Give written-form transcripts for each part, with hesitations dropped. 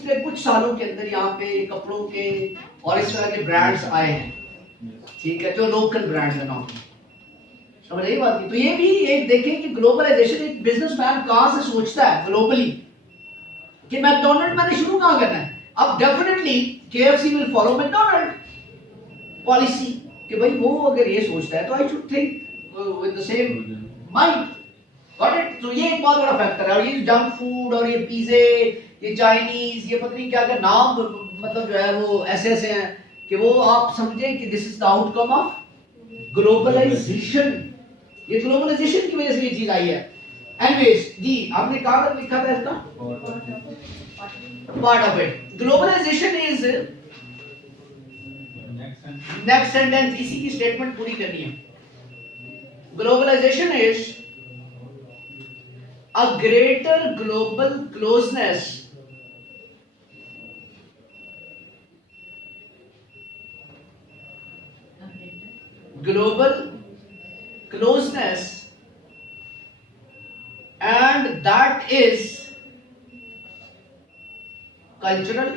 पिछले कुछ सालों के अंदर यहाँ पे कपड़ों के और इस तरह के ब्रांड्स आए हैं, ठीक है, जो लोकल ब्रांड्स हैं ना, समझ रही बात की। तो ये भी एक देखें कि ग्लोबलाइजेशन, एक बिजनेसमैन कहां से सोचता है ग्लोबली कि मैकडोनल्ड मैंने शुरू कहां करना है। अब definitely KFC will follow McDonald policy कि भाई वो अगर ये सोचता है तो I should think with the same mind, got it. तो ये एक बहुत बड़ा फैक्टर है। और ये जंक फूड और ये पिज़्ज़े, ये चाइनीज, ये पता नहीं क्या क्या नाम, मतलब जो है वो ऐसे ऐसे हैं कि वो आप समझें कि this is the outcome of globalization. ये ग्लोबलाइजेशन की वजह से ये चीज आई है। एनीवेज जी, आपने कहां तक लिखा था इसका? Part of it. Globalization is next sentence, इसी की स्टेटमेंट पूरी करनी है। Globalization is a greater global closeness and that is cultural,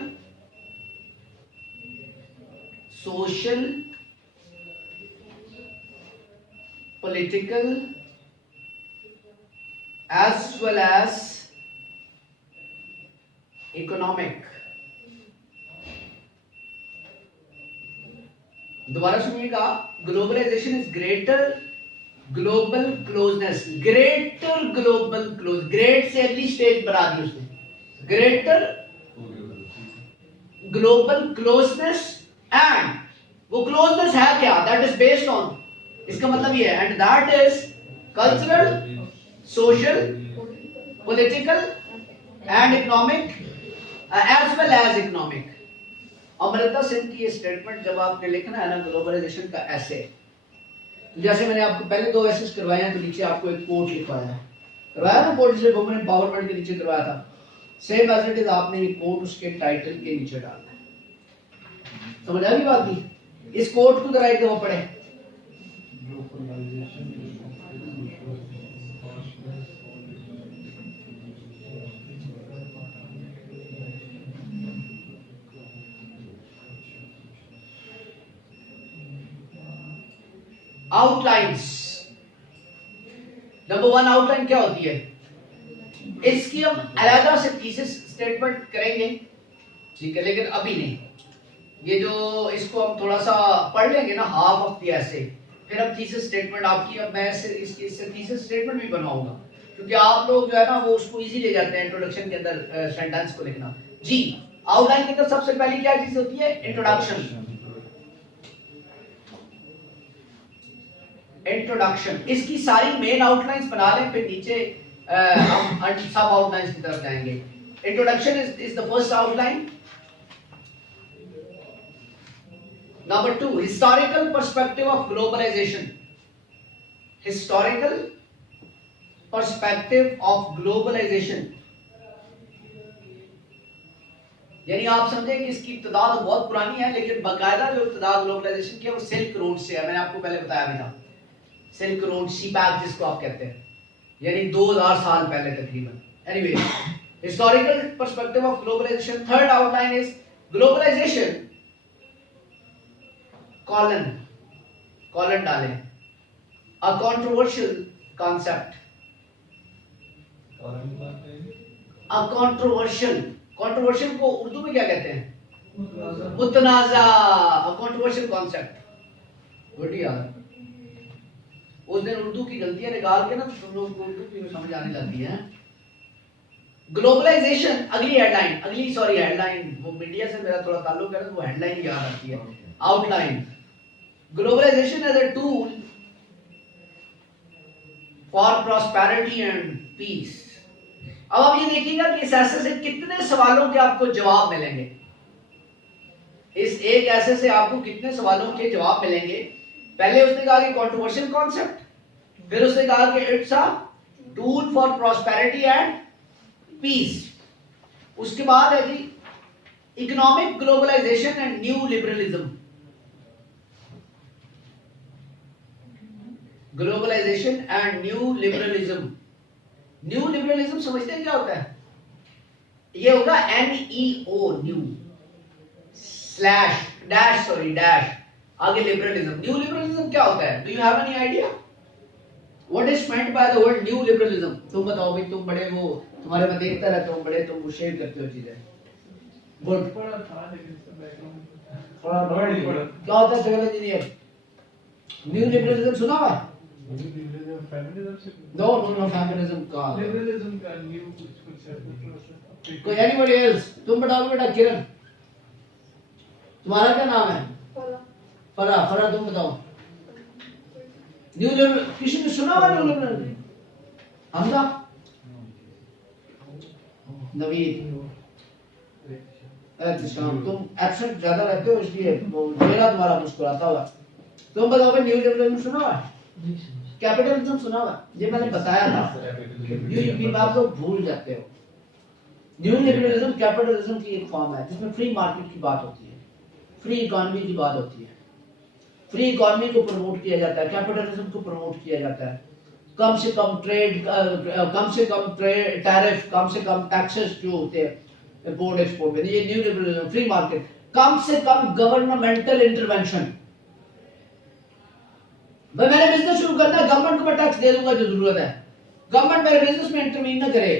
social, political as well as economic। दोबारा सुनिएगा, globalization is greater global closeness, greater global close, great से अगली stage बढ़ा दी उसने, ग्रेटर ग्लोबल क्लोजनेस एंड वो क्लोजनेस है क्या? दैट इज बेस्ड ऑन, इसका मतलब ये है, and that is cultural, social, political and economic as well as economic। Amrita Singh की ये स्टेटमेंट जब आपने लिखना है ना ग्लोबलाइजेशन का ऐसे, जैसे मैंने आपको पहले 2 ऐसेस करवाए हैं, तो नीचे आपको एक कोट लिखवाया है, करवाया ना कोट, जिसे वुमेन एम्पावरमेंट के नीचे करवाया था, सेम एज इट इज आपने ये कोट उसके टाइटल के नीचे डालना है। समझ आ गई बात की? इस कोट को जरा एक दफा पढ़े। आउटलाइंस। नंबर 1 आउटलाइन क्या होती है? इसकी हम अलग से थीसिस स्टेटमेंट करेंगे, ठीक है, लेकिन अभी नहीं। ये जो इसको हम थोड़ा सा पढ़ लेंगे ना, हाफ ऑफ द ऐसे, फिर हम थीसिस स्टेटमेंट आपकी, अब मैं इसकी थीसिस स्टेटमेंट भी बनाऊंगा, क्योंकि आप लोग जो है ना वो उसको इजी ले जाते हैं इंट्रोडक्शन के अंदर सेंटेंस को लिखना। जी, आउटलाइन के अंदर सबसे पहली क्या चीज होती है? इंट्रोडक्शन। इंट्रोडक्शन, इसकी सारी मेन आउटलाइंस बना लें, फिर नीचे हम सब आउटलाइंस की तरफ जाएंगे। Introduction is the first outline. Number 2, historical perspective of globalization. Historical perspective of globalization, यानी आप समझें कि इसकी इब्तिदा तो बहुत पुरानी है, लेकिन बाकायदा जो इब्तिदा ग्लोबलाइजेशन की है वो सिल्क रोड से है। मैंने आपको पहले बताया भी था, सिल्क रोड, सीपैक जिसको आप कहते हैं, यानी 2000 साल पहले तकरीबन। Anyway, historical perspective of globalisation. Third outline is globalisation colon, colon डालें, a controversial concept. A controversial, controversial को उर्दू में क्या कहते हैं? मुतनाज़ा, अ कंट्रोवर्शियल कॉन्सेप्ट। गुड यार, उस दिन उर्दू की गलतियां निकाल के ना तो तुम लोग को उर्दू की समझ आने लगती है। ग्लोबलाइजेशन, अगली हेडलाइन, हेडलाइन, वो मीडिया से मेरा थोड़ा ताल्लुक है तो वो हेडलाइन याद आती है। Outline, globalization as a tool for prosperity and peace. अब आप ये देखिएगा कि इस ऐसे से कितने सवालों के आपको जवाब मिलेंगे। इस एक ऐसे से आपको कितने सवालों के जवाब मिलेंगे। पहले उसने कहा कि कंट्रोवर्शियल कॉन्सेप्ट, फिर उसने कहा कि it's a tool for prosperity and peace. उसके बाद है जी economic globalisation and new liberalism. Globalisation and new liberalism. New liberalism समझते हैं क्या होता है? ये होगा NEO new slash dash sorry dash आगे लिबरलिज्म। न्यू लिबरलिज्म क्या होता है? Do you have any idea what is meant by the word new liberalism? तुम बताओ भाई, तुम बड़े वो तुम्हारे में देखता रहता हूं, बड़े तुम शेयर करते हो चीजें। गुड, पढ़ा था लेकिन इसका बैकग्राउंड थोड़ा वर्ड नहीं पढ़ा। क्या होता है सिविल इंजीनियर? न्यू लिबरलिज्म सुना हुआ? फेमिनिज्म से नो फेमिनिज्म का लिबरलिज्म का न्यू कुछ है। कोई एनीबॉडी एल्स? तुम बताओ बेटा। किरण, तुम्हारा क्या नाम है? फरा। फरा तुम बताओ। न्यू लिबरल किसी ने सुना हुआ न्यू लिबरल? हमजा, नवीद, तुम एब्सेंट ज्यादा रहते हो इसलिए चेहरा तुम्हारा मुस्कुराता हुआ। तुम बताओ भाई, न्यू लिबरलिज्म सुना हुआ? कैपिटलिज्म सुना हुआ? ये मैंने बताया था, ये आप लोग भूल जाते हो। न्यू लिबरलिज्म कैपिटलिज्म की एक फॉर्म है जिसमें फ्री मार्केट की बात होती है, फ्री इकोनॉमी की बात होती है। फ्री इकोनॉमी को प्रमोट किया जाता है, कैपिटलिज्म को प्रमोट किया जाता है। कम से कम ट्रेड, कम से कम टैरिफ, कम से कम टैक्सेस जो होते हैं इंपोर्ट एक्सपोर्ट में, ये न्यू लिबरलिज्म। फ्री मार्केट, कम से कम गवर्नमेंटल इंटरवेंशन। भाई मैंने बिजनेस शुरू करना है, गवर्नमेंट को मैं टैक्स दे दूंगा जो जरूरत है, गवर्नमेंट मेरे बिजनेस में इंटरवीन न करे।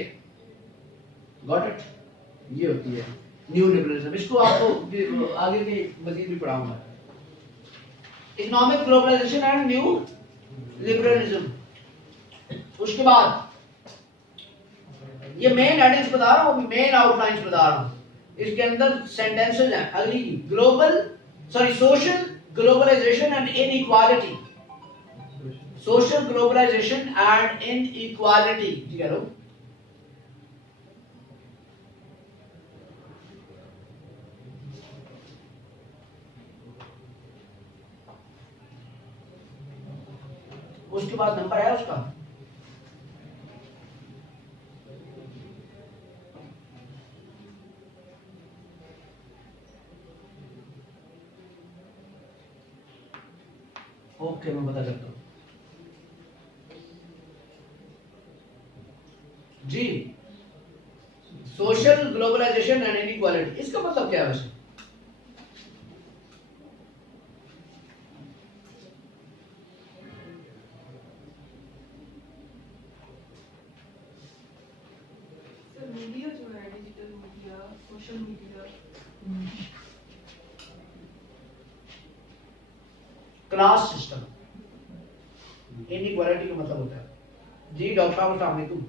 Got it? ये होती है न्यू लिबरलिज्म। इसको आपको आगे भी मजीद भी पढ़ाऊंगा। Economic globalisation and new liberalism. उसके बाद ये मेन हेडिंग्स बता रहा हूं, मेन आउटलाइंस बता रहा हूं। इसके अंदर सेंटेंसेस हैं। अगली social globalization and inequality. Social globalization and inequality, ठीक है लोग। उसके बाद नंबर है उसका ओके, मैं बता करता हूं जी। सोशल ग्लोबलाइजेशन एंड इनइक्वालिटी, इसका मतलब क्या है वैसे? मीडिया जो है, digital media, social media, class system. Inequality का मतलब होता है जी। डॉक्टर साहब अस्सलाम वालेकुम,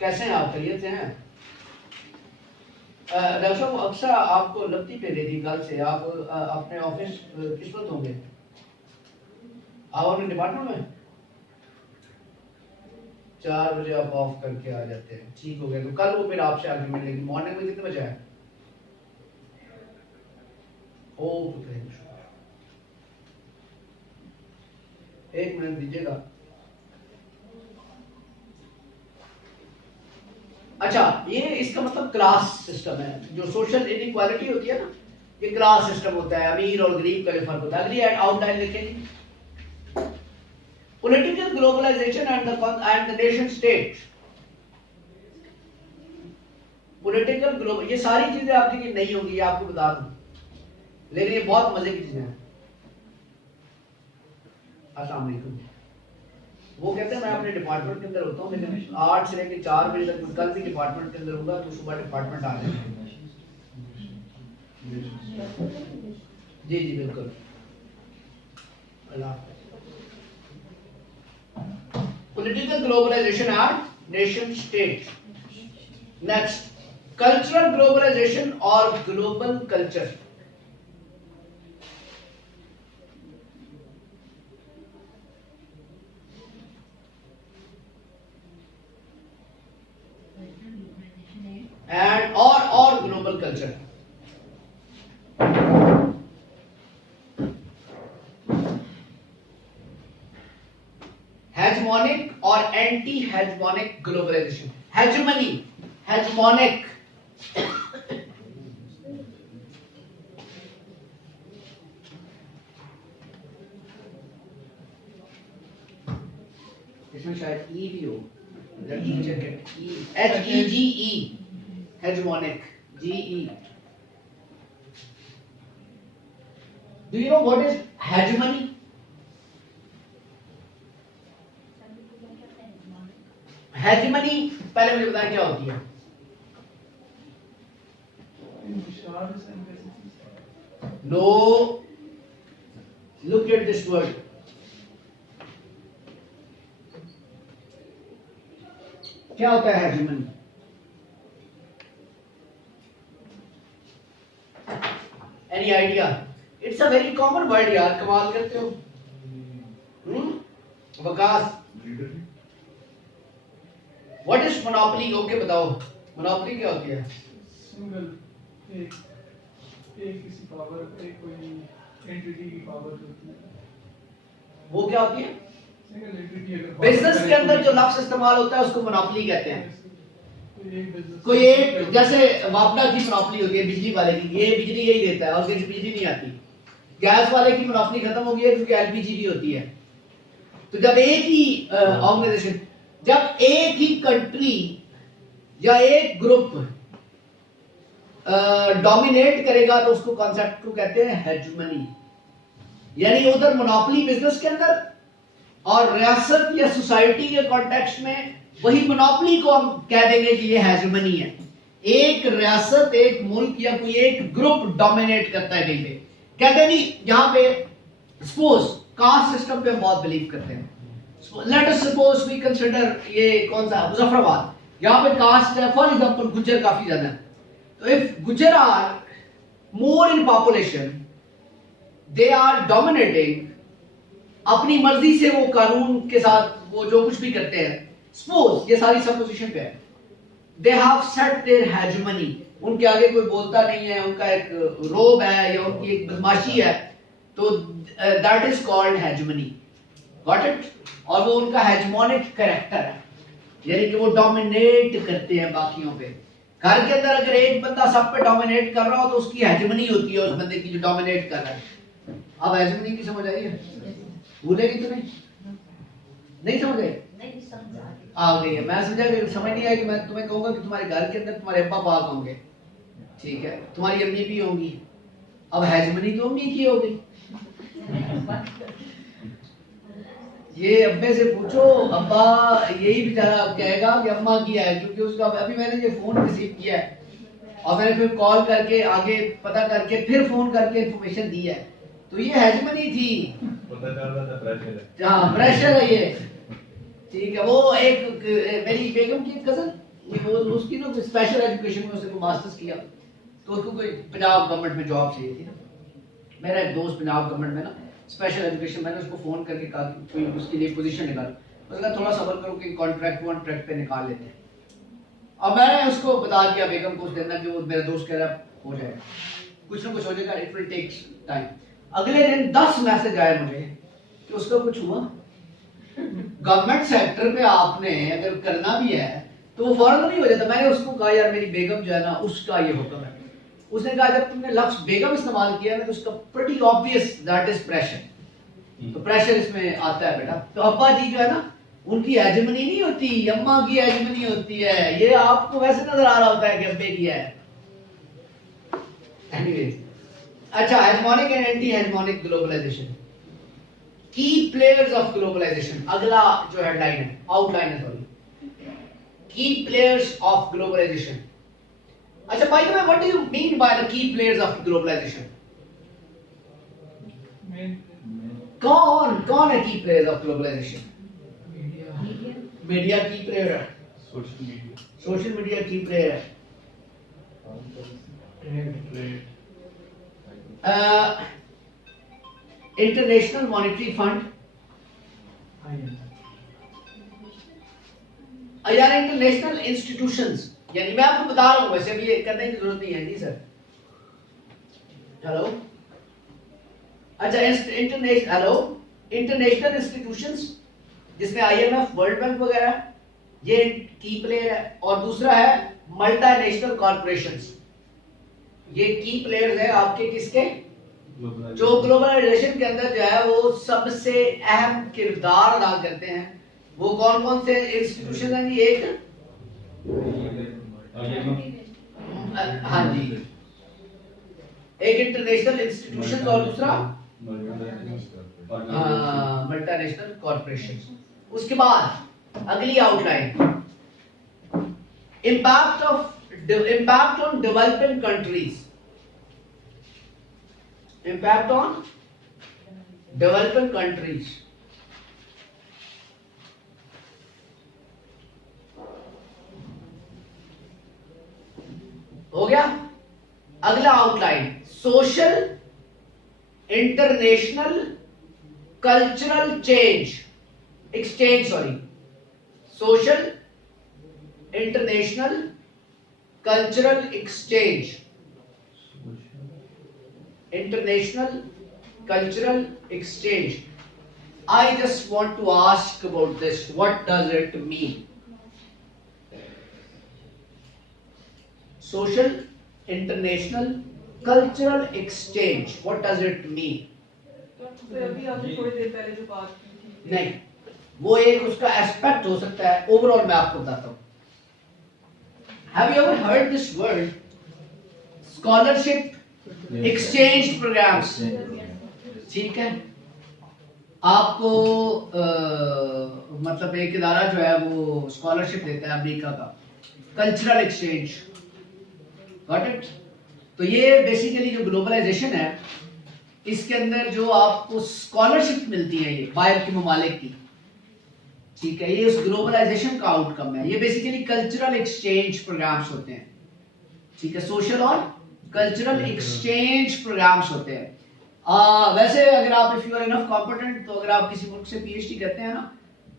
कैसे हैं आप? खैरियत से हैं? डॉक्टर साहब अक्सर आपको लगती पे रही थी कल से, आप अपने ऑफिस किस वक्त होंगे? आप अपने डिपार्टमेंट में 4 बजे आप ऑफ करके आ जाते हैं, ठीक हो गया। तो कल वो फिर आपसे आगे मिलेगी। मॉर्निंग में कितने बजे है? ओ एक मिनट दीजिएगा। अच्छा, ये इसका मतलब क्लास सिस्टम है। जो सोशल इनइक्वालिटी होती है ना, ये क्लास सिस्टम होता है। अमीर और गरीब का जो फर्क होता है। अगली आउटलाइन लिखेंगे, political globalization and the nation state. Political global, ये सारी चीजें आपके लिए नहीं होंगी, आपको बता दूं, लेकिन ये बहुत मजे की चीजें हैं। अस्सलाम वालेकुम। वो कहते हैं मैं अपने डिपार्टमेंट के अंदर होता हूँ, लेकिन 8 से लेकर 4 बजे तक कल भी डिपार्टमेंट के अंदर होगा, तो सुबह डिपार्टमेंट आ जाएंगे। जी जी बिल्कुल। Political globalization and nation state. Next, cultural globalization और ग्लोबल कल्चर। एंड और ग्लोबल कल्चर। हेजमोनिक और anti hegemonic globalization. Hegemony, hegemonic, इसमें शायद ई भी हो। HEGE, hegemonic, GE. Do you know what is hegemony? Hegemony पहले मुझे बताएं क्या होती है? Inshad is basically. No. Look at this word. क्या होता है hegemony? Any idea? It's a very common word यार, कमाल करते हो। Waqas. What is monopoly? Okay बताओ। Monopoly क्या होती है? Single एक किसी पावर एक कोई एंटिटी की पावर होती है। वो क्या होती है? सिंगल एंटिटी अगर बिजनेस के अंदर जो लफ्ज इस्तेमाल होता है उसको मोनोपोली कहते हैं। business कोई एक जैसे वापडा की मोनोपोली होती है बिजली वाले की, ये बिजली यही देता है और उसके बिजली नहीं आती। गैस वाले की मोनोपोली खत्म हो गई है क्योंकि एलपीजी भी होती है। तो जब एक ही ऑर्गेनाइजेशन, जब एक ही कंट्री या एक ग्रुप डोमिनेट करेगा तो उसको कॉन्सेप्ट को कहते हैं हेgemony। यानी उधर मोनोपोली बिजनेस के अंदर और रियासत या सोसाइटी के कॉन्टेक्स्ट में वही मोनोपोली को हम कह देंगे कि ये हेgemony है। एक रियासत, एक मुल्क या कोई एक ग्रुप डोमिनेट करता है कहीं पे। कहते हैं नहीं, यहाँ पे सपोज कास्ट सिस्टम पे हम बहुत बिलीव करते हैं। Let us suppose we consider ये कौन सा मुजफ्फराबाद, यहाँ पे कास्ट है फॉर एग्जांपल गुज्जर काफी ज्यादा है। तो if Gujjar are more in population, they are dominating, अपनी मर्जी से वो कानून के साथ वो जो कुछ भी करते हैं। सपोज ये सारी सपोजिशन पे है, दे हैव सेट देयर हेgemony, उनके आगे कोई बोलता नहीं है, उनका एक रोब है या उनकी एक बदमाशी है, तो that is called hegemony. Got it? और वो उनका हेgemonic कैरेक्टर है, यानी कि वो डोमिनेट करते हैं बाकियों पे। घर के अंदर अगर एक बंदा सब पे डोमिनेट कर रहा हो तो उसकी हेgemony होती है उस बंदे की जो डोमिनेट कर रहा है। अब हेgemony की समझ आई है? भूलेगी तो नहीं समझ आई? आ गई है। मैं समझा कि समझ नहीं आई कि मैं तुम्हें कहूंगा कि तुम्हारे घर के अंदर तुम्हारे अब्बा पाक होंगे, ठीक है, तुम्हारी अम्मी भी होंगी। अब हेgemony तो अम्मी की हो गई। ये अब्बे से पूछो, अब्बा यही बेचारा कहेगा कि अम्मा की है, क्योंकि उसका अभी मैंने ये फोन रिसीव किया है और मैंने फिर कॉल करके आगे पता करके फिर फोन करके इंफॉर्मेशन दी है, तो ये हेgemony थी। हाँ, प्रेशर है ये, ठीक है। वो एक मेरी बेगम की कजन, वो उसकी ना स्पेशल एजुकेशन में उसने मास्टर्स किया, तो उसको कोई पंजाब गवर्नमेंट में जॉब चाहिए थी ना। मेरा एक दोस्त पंजाब गवर्नमेंट में ना स्पेशल एजुकेशन, मैंने उसको फोन करके कहा कि कोई उसके लिए पोजीशन निकाल। उसने कहा थोड़ा सब्र करो कि कॉन्ट्रैक्ट पे निकाल लेते हैं। अब मैंने उसको बता दिया बेगम को उस दिन कि वो मेरा दोस्त कह रहा हो जाएगा, कुछ ना कुछ हो जाएगा, इट विल टेक टाइम। अगले दिन 10 मैसेज आए मुझे कि उसका कुछ हुआ। गवर्नमेंट सेक्टर पे आपने अगर करना भी है तो वो फौरन नहीं हो जाता। मैंने उसको कहा यार मेरी बेगम जो है ना उसका ये हुक्म है। उसने कहा जब तुमने लफ्ज बेगम इस्तेमाल किया ना तो उसका pretty obvious that is pressure, तो प्रेशर इसमें आता है बेटा। तो अब्बा जी जो है ना उनकी हेgemony नहीं होती, अम्मा की हेgemony होती है। ये आपको वैसे नजर आ रहा होता है कि अब्बे की है। एनीवेज, अच्छा, हेgemonic एंड एंटी हेgemonic ग्लोबलाइजेशन, की प्लेयर्स ऑफ ग्लोबलाइजेशन। अगला जो हेडलाइन है, आउटलाइन है सॉरी, की प्लेयर्स ऑफ ग्लोबलाइजेशन। अच्छा, by the way what do you mean by the key players of globalisation? कौन है की प्लेयर्स ऑफ ग्लोबलाइजेशन? मीडिया की प्लेयर है, सोशल मीडिया की प्लेयर है, इंटरनेशनल मॉनेटरी फंड। यार इंटरनेशनल इंस्टीट्यूशंस, यानी मैं आपको बता रहा हूं, वैसे अभी ये करने की जरूरत नहीं है। जी सर, हेलो। अच्छा, इंटरनेशनल इंस्टीट्यूशंस जिसमें IMF, वर्ल्ड बैंक वगैरह, ये की प्लेयर है। और दूसरा है मल्टीनेशनल कॉर्पोरेशंस, ये की प्लेयर्स है आपके किसके, जो ग्लोबलाइजेशन के अंदर जो है वो सबसे अहम किरदार अदा करते हैं वो कौन कौन से इंस्टीट्यूशन हैं जी? एक हाँ जी, एक इंटरनेशनल इंस्टीट्यूशन और दूसरा मल्टीनेशनल कॉर्पोरेशन। उसके बाद अगली outline, impact on developing countries, impact on developing countries। हो गया। अगला outline, social international cultural exchange, social international cultural exchange, international cultural exchange. I just want to ask about this. What does it mean? Social international cultural exchange. What does it mean? तो अभी आपने थोड़ी देर पहले जो बात की थी, नहीं, वो एक उसका एस्पेक्ट हो सकता है। ओवरऑल मैं आपको बताता हूँ। Have you ever heard this word? Scholarship exchange programs. ठीक है, आपको मतलब एक इदारा जो है वो स्कॉलरशिप देता है अमेरिका का, कल्चरल एक्सचेंज। Got it? तो ये बेसिकली जो ग्लोबलाइजेशन है, इसके अंदर जो आपको स्कॉलरशिप मिलती है ये बाहर के ममालिक की, ठीक है, ये उस ग्लोबलाइजेशन का आउटकम है। ये बेसिकली कल्चरल एक्सचेंज प्रोग्राम्स होते हैं, ठीक है, सोशल और कल्चरल एक्सचेंज प्रोग्राम्स होते हैं। वैसे अगर आप if you are enough competent, तो अगर आप किसी मुल्क से पीएचडी करते हैं ना,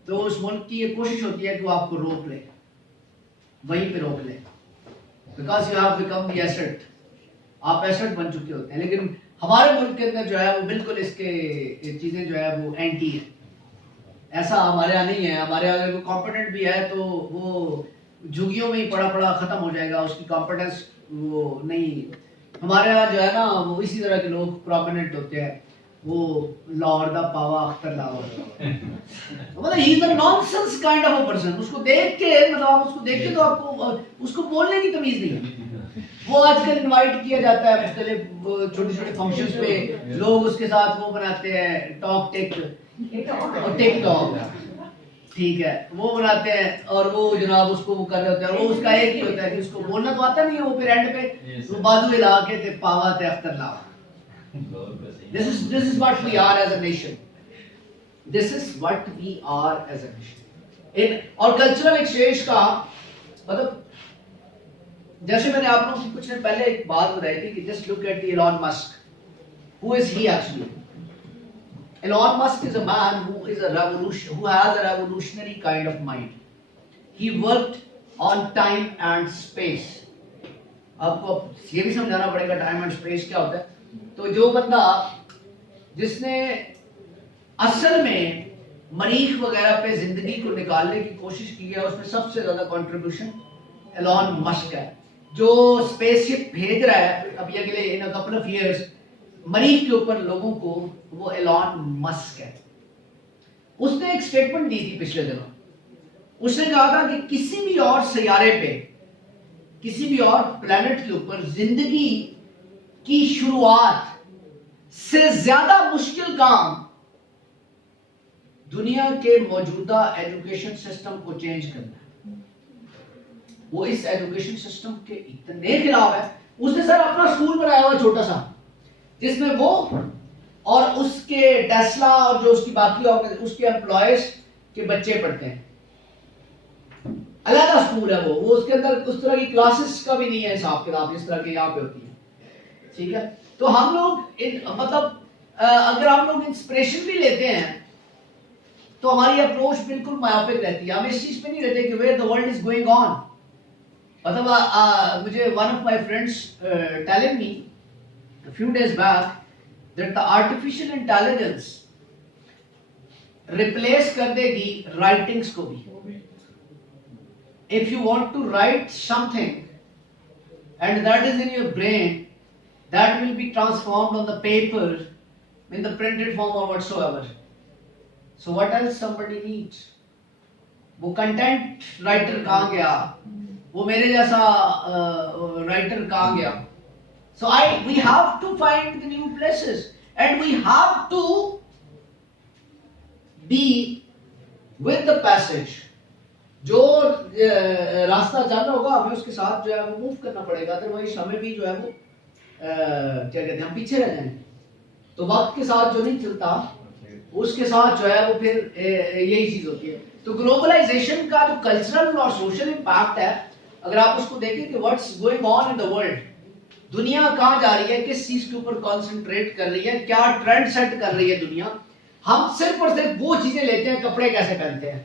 तो उस मुल्क की ये कोशिश होती है कि वो आपको रोक ले, वहीं पे रोक ले, because you have become the asset, आप एसेट बन चुके होते हैं। लेकिन हमारे मुल्क के अंदर जो है वो बिल्कुल इसके चीजें जो है वो एंटी है। ऐसा हमारे यहाँ नहीं है। हमारे यहाँ अगर कॉम्पिटेंट भी है तो वो झुग्गियों में ही पड़ा पड़ा खत्म हो जाएगा, उसकी कॉम्पिटेंस वो नहीं। हमारे यहाँ जो है ना, वो इसी तरह के लोग प्रोमिनेंट होते हैं, वो लाहौर दा पावा अख्तर लाहौर, मतलब he is the nonsense kind of a person. उसको देख के मतलब आप उसको देख के तो आपको उसको बोलने की तमीज नहीं है। वो आजकल इनवाइट किया जाता है मुख्तलिफ छोटे छोटे फंक्शंस पे, लोग उसके साथ वो बनाते हैं टॉक टिकटॉक, ठीक है, वो बनाते हैं और वो जनाब उसको वो कर रहे होते हैं। वो उसका एक ही होता है कि उसको बोलना तो आता नहीं है, वो फिर एंड पे वो बाजू हिला के ते पावा ते अख्तर लावा। This is what we are as a nation. This is what we are as a nation. और कल्चरल एक्सचेंज का मतलब, जैसे मैंने आप लोगों को कुछ दिन पहले एक बात बताई थी कि just look at Elon Musk. Who is he actually? Elon Musk is a man who has a revolutionary kind of mind. He worked on time and space. आपको ये भी समझाना पड़ेगा टाइम एंड स्पेस क्या होता है। तो जो बंदा जिसने असल में मरीख वगैरह पे जिंदगी को निकालने की कोशिश की है, उसमें सबसे ज्यादा कंट्रीब्यूशन एलन मस्क है। जो स्पेसशिप भेज रहा है अभी अगले इन अ कपल ऑफ इयर्स मरीख के ऊपर लोगों को, वो एलन मस्क है। उसने एक स्टेटमेंट दी थी पिछले दिनों। उसने कहा था कि किसी भी और सैयारे पे, किसी भी और प्लेनेट के ऊपर जिंदगी की शुरुआत से ज्यादा मुश्किल काम दुनिया के मौजूदा एजुकेशन सिस्टम को चेंज करना है। वो इस एजुकेशन सिस्टम के इतने खिलाफ है। उसने सर अपना स्कूल बनाया हुआ छोटा सा, जिसमें वो और उसके टेस्ला और जो उसकी बाकी उसके एम्प्लॉयज के बच्चे पढ़ते हैं। अलग स्कूल है वो उसके अंदर उस तरह की क्लासेस का भी नहीं है हिसाब किताब जिस तरह के यहाँ पे होती है, ठीक है। तो हम लोग मतलब अगर हम लोग इंस्पिरेशन भी लेते हैं तो हमारी अप्रोच बिल्कुल मायोपिक रहती है। हम इस चीज पे नहीं रहते कि where the world is going on. मतलब मुझे one of my friends telling me a few days back that the artificial intelligence replace कर देगी writings को भी। If you want to write something and that is in your brain, that will be transformed on the paper in the printed form or whatsoever. So what else somebody needs? वो content writer कहाँ गया, वो मेरे जैसा writer कहाँ गया. So we have to find the new places and we have to be with the passage. जो रास्ता चल रहा होगा हमें उसके साथ जो है वो मूव करना पड़ेगा, अदरवाइज हमें भी जो है वो क्या कहते हैं, हम पीछे रह जाएंगे. तो वक्त के साथ जो नहीं चलता उसके साथ जो है वो फिर यही चीज होती है. तो ग्लोबलाइजेशन का जो कल्चरल और सोशल इम्पैक्ट है, अगर आप उसको देखें कि what's going on in the world, दुनिया कहाँ जा रही है, किस चीज के ऊपर कॉन्सेंट्रेट कर रही है, क्या ट्रेंड सेट कर रही है दुनिया. हम सिर्फ और सिर्फ वो चीजें लेते हैं, कपड़े कैसे पहनते हैं,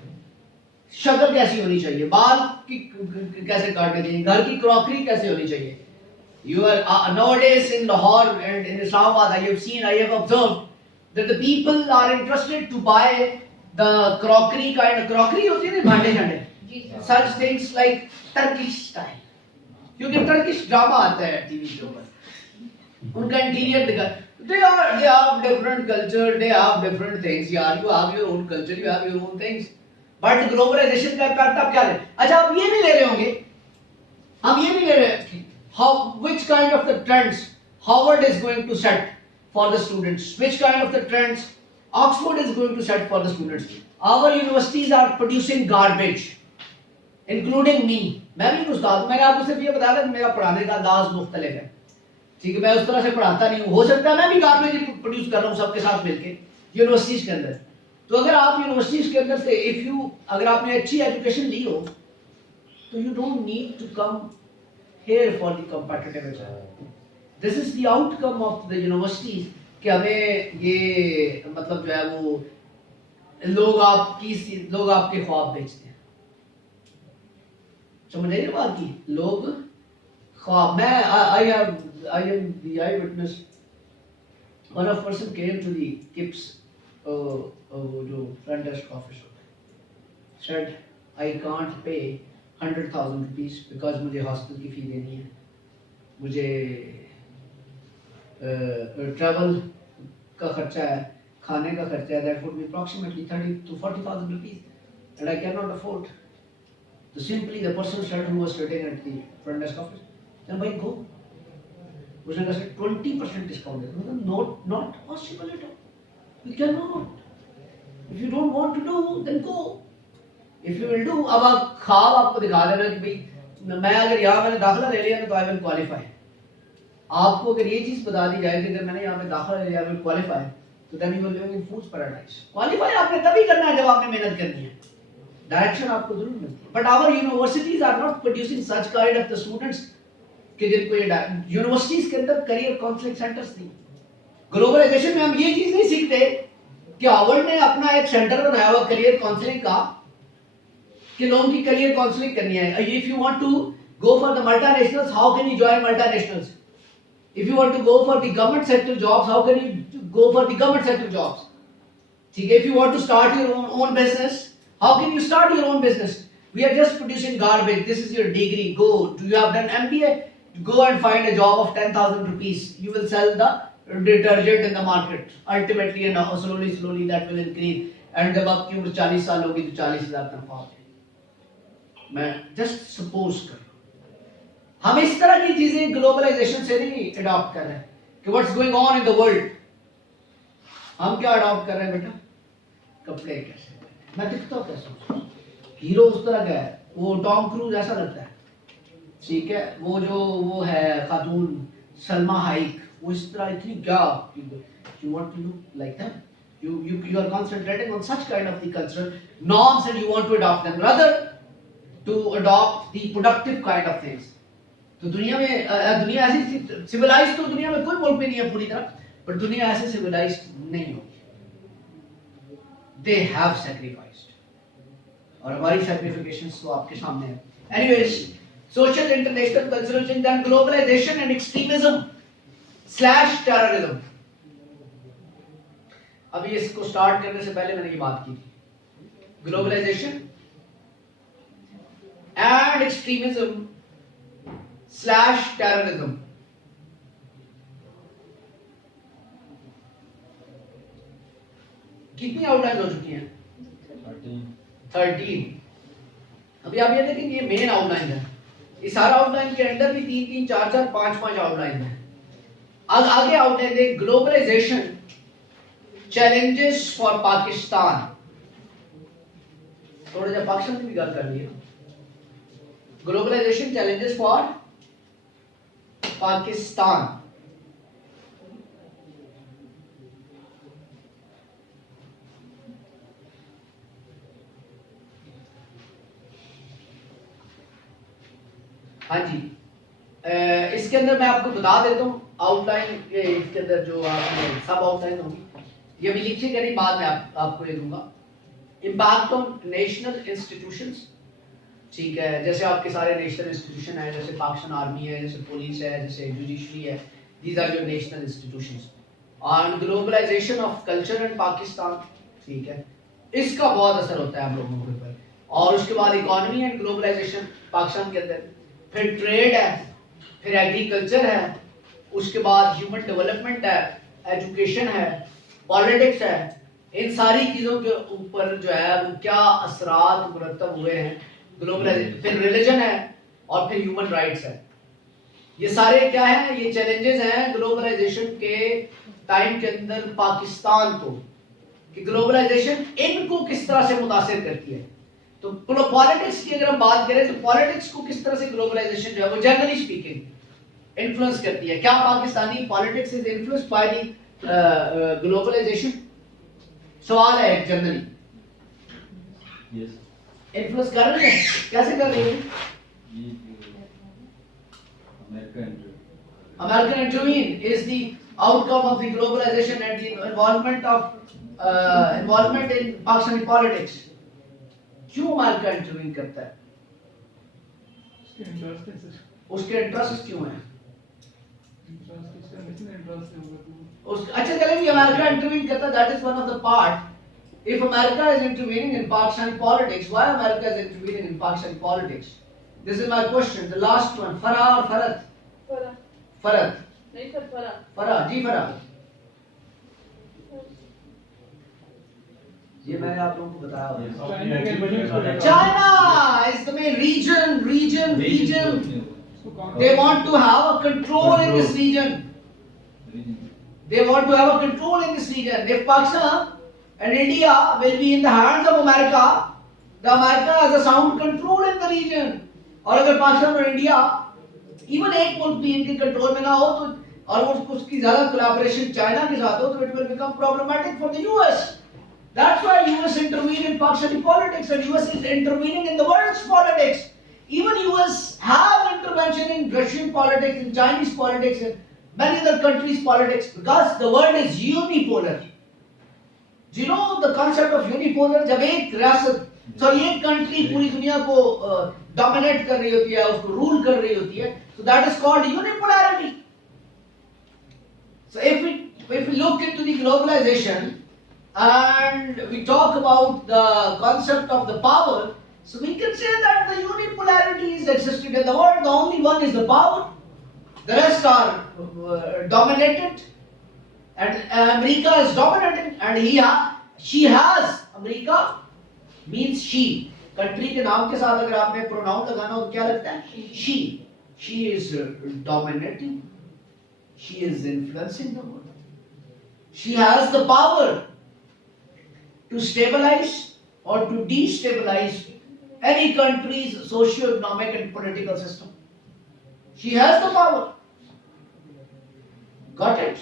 शक्ल कैसी होनी चाहिए, बाल की कैसे काटने चाहिए, घर की क्रॉकरी कैसे होनी चाहिए. You are nowadays in Lahore and in Islamabad, I have observed that the people are interested to buy the crockery kind of crockery होती है ना, भांडे झांडे, such things like Turkish style, क्योंकि Turkish ड्रामा आता है टीवी के ऊपर, उनका इंटीरियर दिखा. They have different culture, they have different things. Yeah, you have your own culture, you have your own things. But globalization का impact आप क्या ले? अच्छा, आप ये भी ले रहे होंगे, हम ये भी ले रहे हैं. Which kind of the trends Harvard is going to set for the students? Which kind of the trends Oxford is going to set for the students? Our universities are producing garbage, including me. मैं भी उस्ताद हूं, मैंने आपको सिर्फ ये बताया था मेरा पढ़ाने का अंदाज मुख्तलिफ है, ठीक है, मैं उस तरह से पढ़ाता नहीं हूँ. हो सकता है मैं भी गार्बेज प्रोड्यूस कर रहा हूँ सबके साथ मिलके यूनिवर्सिटीज के अंदर. तो अगर आप यूनिवर्सिटीज के अंदर से अगर आपने अच्छी एजुकेशन ली हो तो you don't need to come here for the competitive exam. This is the outcome of the universities कि हमें ये मतलब जो है वो लोग आपके ख्वाब बेचते हैं. समझ रहे हैं बात की, लोग ख्वाब. मैं I am the eyewitness. One of person came to the KIPS जो front desk office होता है, said I can't pay 100,000 rupees because मुझे हॉस्टल की फी देनी है, मुझे ट्रैवल का खर्चा है, खाने का खर्चा है, that would be approximately 30 to 40,000 rupees and I cannot afford. So simply the person said who was sitting at the front desk office, then भाई go. उसने कहा 20% discount they. Not possible at all. You cannot. If you don't want to do, then go. If you will do, अब आप ख्वाब आपको दिखा देना कि भाई मैं अगर यहाँ मैंने दाखिला ले लिया तो I will qualify. आपको अगर ये चीज बता दी जाए कि अगर मैंने यहाँ पे दाखिला ले लिया I will qualify, तो then you will live in fool's paradise. Qualify आपने तभी करना है जब आपने मेहनत करनी है, डायरेक्शन आपको जरूर मिलती है. But our universities are not producing such kind of the students कि जिनको ये यूनिवर्सिटीज के अंदर करियर काउंसलिंग सेंटर्स नहीं. ग्लोबलाइजेशन में हम ये चीज नहीं सीखते कि हार्वर्ड ने अपना एक सेंटर बनाया हुआ करियर काउंसलिंग का कि लोगों की करियर काउंसलिंग करनी है. If you want to go for the multinationals, how can you join multinationals? If you want to go for the government sector jobs, how can you go for the government sector jobs? ठीक है. If you want to start your own business, how can you start your own business? We are just producing garbage. This is your degree. Go. Do you have done MBA? Go and find a job of 10,000 rupees. You will sell the detergent in the market. Ultimately and slowly that will increase. And जब आपकी उम्र 40 साल होगी तो 40,000 तनख्वाह हो जाएगी. मैं just suppose कर रहा हूँ. हम इस तरह की चीजें ग्लोबलाइजेशन से नहीं अडॉप्ट कर रहे हैं कि what's going on in the world. हम क्या अडॉप्ट कर रहे हैं बेटा? कपड़े कैसे, मैं दिखता हूँ कैसे, हीरो उस तरह का है, वो टॉम क्रूज ऐसा लगता है, ठीक है, वो है खातून सलमा हाइक, वो इस तरह इतनी क्या, you want to look like them, you are concentrating on such kind of the cultural norms and you want to adopt them rather to adopt the productive kind of things. तो दुनिया दुनिया ऐसी civilised तो दुनिया में कोई मुल्क में नहीं है पूरी तरह, पर दुनिया ऐसे सिविलाइज्ड नहीं होगी. They have sacrificed और हमारी sacrifications तो आपके सामने है. Anyways, social, international, cultural change and globalization and extremism / terrorism. अभी इसको स्टार्ट करने से पहले मैंने ये बात की थी. Globalization and extremism / terrorism. कितनी आउटलाइन हो चुकी हैं? 13. अभी आप ये देखेंगे, ये मेन आउटलाइन है। इस सारा आउटलाइन के अंदर भी 3 3 4 4 5 5 आउटलाइन है। आगे आउटलाइन देख, ग्लोबलाइजेशन चैलेंजेस फॉर पाकिस्तान। थोड़ा जा पाकिस्तान की भी गल कर लिया। Globalization challenges for Pakistan. हाँ जी, इसके अंदर मैं आपको बता देता हूँ आउटलाइन। इसके अंदर जो आपने सब आउटलाइन होगी, ये भी लिखिएगा नहीं, बाद में आपको ये दूंगा। इम्पैक्ट ऑन नेशनल इंस्टीट्यूशंस, ठीक है, जैसे आपके सारे नेशनल इंस्टीट्यूशन है, जैसे पाकिस्तान आर्मी है, जैसे पुलिस है, जैसे जुडिशरी है, these are your national institutions. On globalization of culture in Pakistan, ठीक है, इसका बहुत असर होता है हम लोगों के ऊपर। और उसके बाद इकोनॉमी एंड ग्लोबलाइजेशन पाकिस्तान के अंदर, फिर ट्रेड है, फिर एग्रीकल्चर है, उसके बाद ह्यूमन डेवलपमेंट है, एजुकेशन है, पॉलिटिक्स है। इन सारी चीजों के ऊपर जो है वो क्या असरात मुरतब हुए हैं ग्लोबलाइजेशन, फिर रिलीजन है, और फिर ह्यूमन राइट्स है। ये सारे क्या है, ये चैलेंजेस हैं ग्लोबलाइजेशन के टाइम के अंदर पाकिस्तान को, कि ग्लोबलाइजेशन इनको किस तरह से मुतासिर करती है। तो पॉलिटिक्स की अगर हम बात करें तो पॉलिटिक्स को किस तरह से ग्लोबलाइजेशन जो है वो जनरली स्पीकिंग इन्फ्लुएंस करती है। क्या Pakistani politics is influenced by the globalization? सवाल है जनरली। इन्फ्लुएंस कर रही है, कैसे कर रही है? American intervene is the outcome of the globalization and the involvement in Pakistani politics. क्यों अमेरिका इंटरवीन करता है? उसके इंटरेस्ट क्यों है? अच्छा चले भी अमेरिका इंटरवीन करता, that is one of the part. If America is intervening in Pakistani politics, why America is intervening in Pakistani politics? This is my question. The last one. Farah or Farad? फरा Farad. नहीं sir फरा Farah, जी Farah. ये मैंने आप लोगों को बताया। China is the main region. They want to have a control in this region. They want to have a control in this region. If Pakistan and India will be in the hands of America, the America has a sound control in the region. और अगर पाकिस्तान और India even एक मुल्क भी इनके control में ना हो तो, और उसकी ज्यादा कोलैबोरेशन चाइना के साथ हो, तो it will become problematic for the US. That's why US intervened in Pakistani politics, and US is intervening in the world's politics. Even US have intervention in Russian politics, in Chinese politics, in many other countries' politics, because the world is unipolar. Do you know the concept of unipolar? जब एक रियासत, sorry एक country पूरी दुनिया को dominate कर रही होती है, उसको रूल कर रही होती है, so that is called unipolarity. So if we look into the globalization and we talk about the concept of the power, so we can say that the unipolarity is existed in the world. The only one is the power. The rest are dominated, and America is dominating, and she has, America means she. Country के नाम के साथ अगर आपने pronoun लगाना हो तो क्या लगता है? She. She is dominating. She is influencing the world. She has the power to stabilize or to destabilize any country's socio-economic and political system. She has the power. Got it?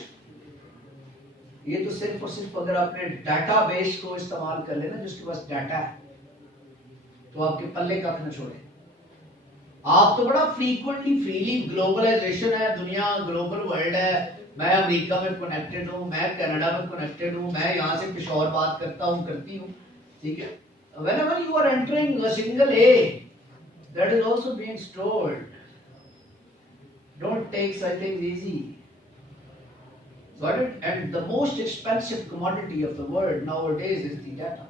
ये तो सिर्फ और सिर्फ अगर आपने डाटाबेस को इस्तेमाल कर लेना, जिसके पास डाटा है, तो आपके पल्ले कख न छोड़े। आप तो बड़ा फ्रीली ग्लोबलाइजेशन है, दुनिया ग्लोबल वर्ल्ड है, मैं अमेरिका में कनेक्टेड हूँ, मैं कनाडा में कनेक्टेड हूँ, मैं यहाँ से पेशोर बात करती हूँ, ठीक है। Whenever you are entering a single A, that is also being told, don't take such things easy. Got it? And the most expensive commodity of the world nowadays is the data.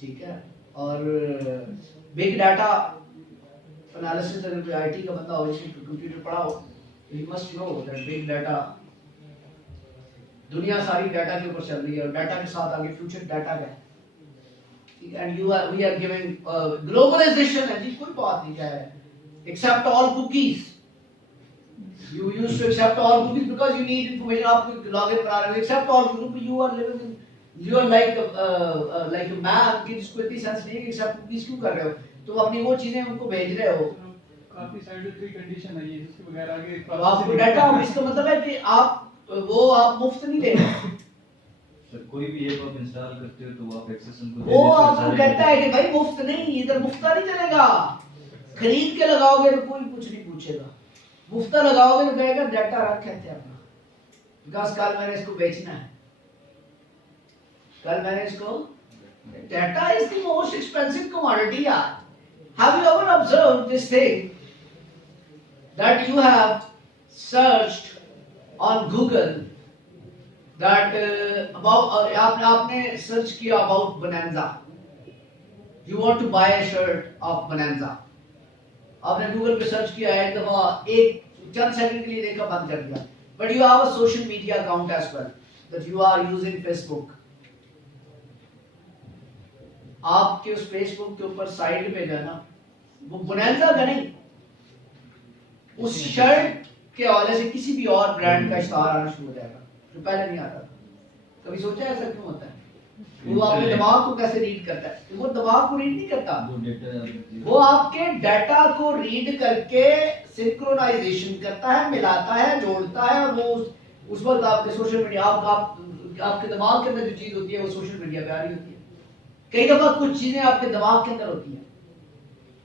ठीक है। और big data analysis, अगर कोई IT का बंदा हो, जिसने computer पढ़ा हो, he must know that big data, दुनिया सारी डाटा के ऊपर चल रही है, और डाटा के साथ आगे फ्यूचर डाटा का है। and we are giving globalization है जी, कोई बात नहीं है, accept all cookies. You used to accept all cookies because you need information. आपको login करा रहे हो, accept all cookies. You are living in, you are like a man कि जिसको इतनी सेंस नहीं है कि accept cookies क्यों कर रहे हो, तो अपनी वो चीजें उनको भेज रहे हो. काफी साइड 3 कंडीशन है ये, जिसके बगैर आगे तो आपको डाटा, इसका मतलब है कि आप मुफ्त नहीं दे रहे. सर कोई भी ऐप आप इंस्टॉल करते हो तो आप एक्सेस उनको वो आपको कहता है कि भाई मुफ्त नहीं, इधर मुफ्ता नहीं चलेगा, खरीद के लगाओगे तो कोई कुछ नहीं पूछेगा, मुफ्ता लगाओगे तो कहेगा डाटा रख कहते हैं अपना, बिकॉज कल मैंने इसको बेचना है, कल मैंने इसको, data is the most expensive commodity यार. Have you ever observed this thing that you have searched on Google that about आपने सर्च किया about Bonanza, you want to buy a shirt of Bonanza, आपने Google पे search किया एक दफा, एक चंद second के लिए देखा, बंद कर दिया, but you have a social media account as well that you are using Facebook. आपके उस फेसबुक के ऊपर साइड पे जो है ना, वो बोनांजा का नहीं, उस शर्ट के हवाले से किसी भी और ब्रांड का इश्तेहार आना शुरू हो जाएगा जो पहले नहीं आता था. कभी सोचा है ऐसा क्यों होता है? वो आपके दिमाग को कैसे रीड करता है? वो दिमाग को रीड नहीं करता, वो आपके डाटा को रीड करके सिंक्रोनाइजेशन करता है, मिलाता है, जोड़ता है, और वो उस वक्त आपके सोशल मीडिया, आपके दिमाग के अंदर जो चीज होती है वो सोशल मीडिया पे आ रही होती है. कई दफा कुछ चीजें आपके दिमाग के अंदर होती हैं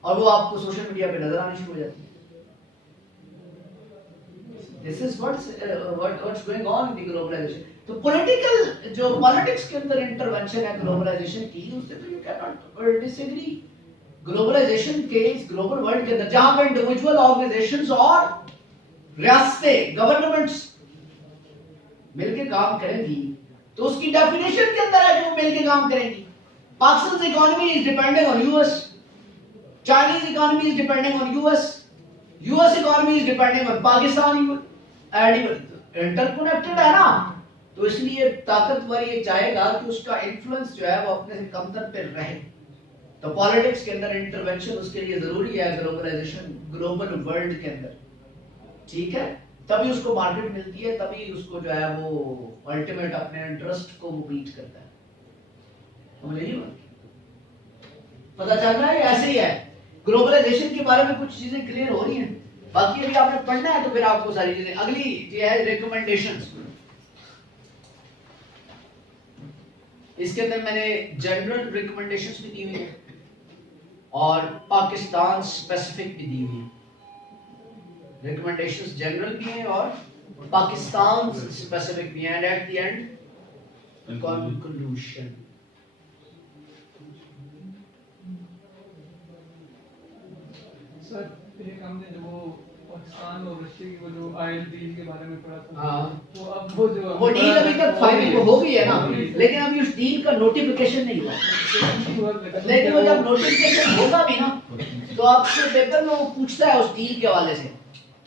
और वो आपको सोशल मीडिया पे नजर आनी शुरू हो जाती है. This is what's going on in the globalization. तो पॉलिटिकल जो पॉलिटिक्स के अंदर इंटरवेंशन है ग्लोबलाइजेशन की, उससे तो you can not disagree. Globalization के इस ग्लोबल वर्ल्ड के अंदर जहां पे इंडिविजुअल ऑर्गेनाइजेशंस और रियासतें, गवर्नमेंट्स मिलके काम करेंगी, तो उसकी डेफिनेशन के अंदर है कि वो मिलके काम करेंगी. Pakistan's economy is depending on US. Chinese economy is depending on US. US economy is depending on Pakistan. Interconnected है ना, तो इसलिए ताकतवर ये चाहेगा कि उसका इन्फ्लुएंस जो है वो अपने से कमतर पे रहे. तो पॉलिटिक्स के अंदर इंटरवेंशन उसके लिए जरूरी है, ग्लोबलाइजेशन ग्लोबल वर्ल्ड के अंदर, ठीक है, तभी उसको मार्केट मिलती है, तभी उसको जो है वो अल्टीमेट अपने इंटरेस्ट को वो बीट करता है. पता चल रहा है ऐसे ही है. ग्लोबलाइजेशन के बारे में कुछ चीजें क्लियर हो रही हैं, बाकी अभी आपने पढ़ना है तो फिर आपको सारी चीजें. अगली ये है रिकमेंडेशंस. इसके अंदर मैंने जनरल रिकमेंडेशंस भी दी हुई है और पाकिस्तान स्पेसिफिक भी दी हुई है. रिकमेंडेशंस जनरल भी हैं और पाकिस्तान स्पेसिफिक भी हैं. And at the end conclusion. Sir एक हमने जो पाकिस्तान और रशिया की वो जो ऑयल डील के बारे में पढ़ा था, तो अब वो डील अभी तक फाइनल हो गई है ना, लेकिन अभी उस डील का नोटिफिकेशन नहीं हुआ. लेकिन वो जब नोटिफिकेशन होगा भी ना, तो आपसे पेपर में वो पूछता है उस डील के हवाले से,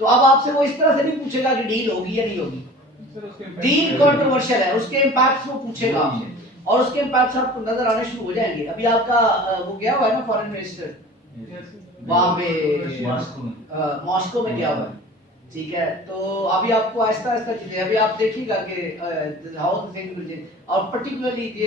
तो अब आपसे वो इस तरह से नहीं पूछेगा कि डील होगी या नहीं होगी. डील कंट्रोवर्शियल है, उसके इम्पैक्ट्स वो पूछेगा आपसे, और उसके इम्पैक्ट्स आपको नजर आने शुरू हो जाएंगे. अभी आपका वो गया हुआ है ना फॉरेन मिनिस्टर, वहां पे मॉस्को में गया हुआ है, ठीक है. तो अभी आपको आहिस्ता आहिस्ता चीजें, अभी आप देखिएगा कि how the thing will change, और पर्टिकुलरली ये जो